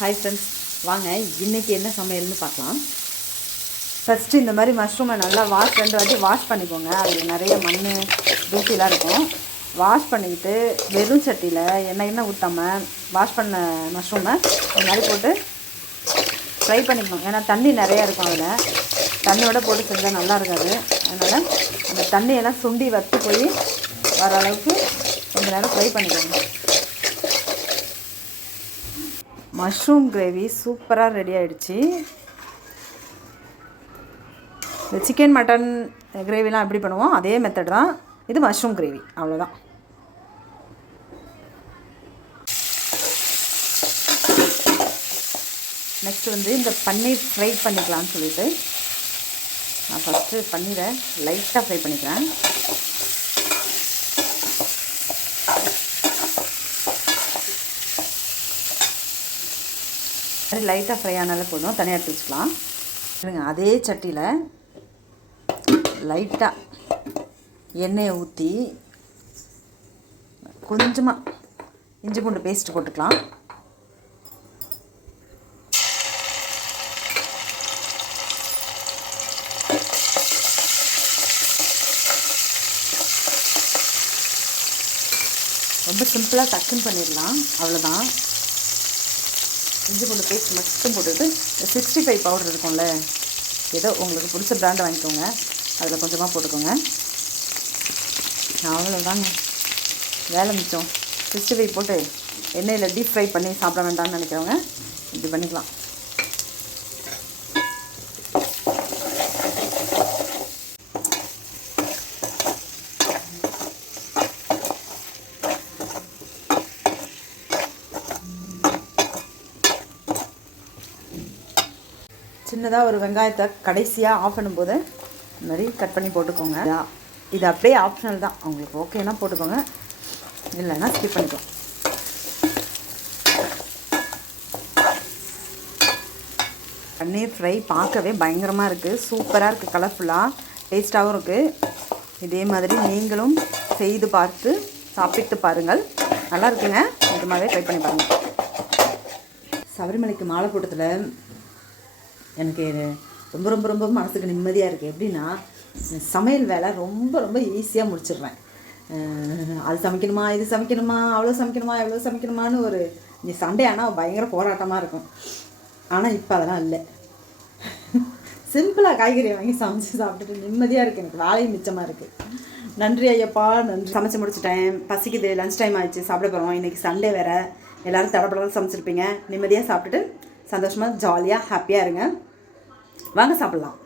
Hi friends, வாங்க இன்றைக்கி என்ன சமையல்னு பார்க்கலாம். ஃபஸ்ட்டு இந்த மாதிரி மஷ்ரூமை நல்லா ரெண்டு வாட்டி வாஷ் பண்ணிக்கோங்க. அதில் நிறைய மண் தூசிலாம் இருக்கும். வாஷ் பண்ணிக்கிட்டு வெறும் சட்டியில் எண்ணெய் ஊற்றாமல் வாஷ் பண்ண மஷ்ரூமை இந்த மாதிரி போட்டு ஃப்ரை பண்ணிக்கணும். ஏன்னா தண்ணி நிறையா இருக்கும், அதில் தண்ணியோடு போட்டு செஞ்சால் நல்லா இருக்காது. அதனால் அந்த தண்ணியெல்லாம் சுண்டி வற்றி போய் வர அளவுக்கு கொஞ்சம் நேரம் ஃப்ரை பண்ணிக்கோங்க. மஷ்ரூம் கிரேவி சூப்பராக ரெடி ஆகிடுச்சு. இந்த சிக்கன் மட்டன் கிரேவிலாம் எப்படி பண்ணுவோம் அதே மெத்தட் தான் இது. மஷ்ரூம் கிரேவி அவ்வளோதான். நெக்ஸ்ட் இந்த பன்னீர் ஃப்ரை பண்ணிக்கலாம்னு சொல்லிட்டு நான் ஃபஸ்ட்டு பன்னீரை லைட்டாக ஃப்ரை பண்ணிக்கிறேன். லைட்டாக ஃப்ரை ஆனாலும் போதும், தனியாக எடுத்து வச்சுக்கலாம். இல்லைங்க, அதே சட்டியில் லைட்டாக எண்ணெயை ஊற்றி கொஞ்சமாக இஞ்சி பூண்டு பேஸ்ட்டு போட்டுக்கலாம். ரொம்ப சிம்பிளாக டக்குன்னு பண்ணிடலாம், அவ்வளோதான். இஞ்சி பூண்டு பேஸ்ட் மட்டும் போட்டுட்டு 65 பவுடர் இருக்கும்ல, ஏதோ உங்களுக்கு பிடிச்ச பிராண்டை வாங்கிக்கோங்க, அதில் கொஞ்சமாக போட்டுக்கோங்க. அவ்வளோதாங்க, வேலை மிச்சம். 65 போட்டு எண்ணெயில் டீப் ஃப்ரை பண்ணி சாப்பிட வேண்டாம்னு நினைக்கிறவங்க இப்படி பண்ணிக்கலாம். சின்னதாக ஒரு வெங்காயத்தை கடைசியாக ஆஃப் பண்ணும்போது இந்த மாதிரி கட் பண்ணி போட்டுக்கோங்க. இது அப்படியே ஆப்ஷனல் தான், உங்களுக்கு ஓகேனா போட்டுக்கோங்க, இல்லைன்னா ஸ்கிப் பண்ணிக்கலாம். பன்னீர் ஃப்ரை பார்க்கவே பயங்கரமாக இருக்குது, சூப்பராக இருக்குது, கலர்ஃபுல்லாக டேஸ்ட்டாகவும் இருக்குது. இதே மாதிரி நீங்களும் செய்து பார்த்து சாப்பிட்டு பாருங்கள், நல்லா இருக்குங்க. இது மாதிரி ட்ரை பண்ணி பாருங்கள். சபரிமலைக்கு மாலை போட்டதில் எனக்கு ரொம்ப ரொம்ப ரொம்ப மனசுக்கு நிம்மதியாக இருக்குது. எப்படின்னா, சமையல் வேலை ரொம்ப ரொம்ப ஈஸியாக முடிச்சிடுறேன். அது சமைக்கணுமா, இது சமைக்கணுமா, அவ்வளோ சமைக்கணுமா, எவ்வளோ சமைக்கணுமான்னு ஒரு சண்டே ஆனால் பயங்கர போராட்டமாக இருக்கும். ஆனால் இப்போ அதெல்லாம் இல்லை, சிம்பிளாக காய்கறியை வாங்கி சமைச்சு சாப்பிட்டுட்டு நிம்மதியாக இருக்குது. எனக்கு வேலையும் மிச்சமாக இருக்குது. நன்றி ஐயப்பா, நன்றி. சமைச்சு முடிச்சிட்டேன், பசிக்குது, லன்ச் டைம் ஆகிடுச்சு, சாப்பிட போகிறோம். இன்றைக்கி சண்டே வேறு, எல்லோரும் தடப்படலாம் சமைச்சிருப்பீங்க. நிம்மதியாக சாப்பிட்டுட்டு சந்தோஷமாக ஜாலியாக ஹாப்பியாக இருங்க. வாங்க சாப்பிட்லாம்.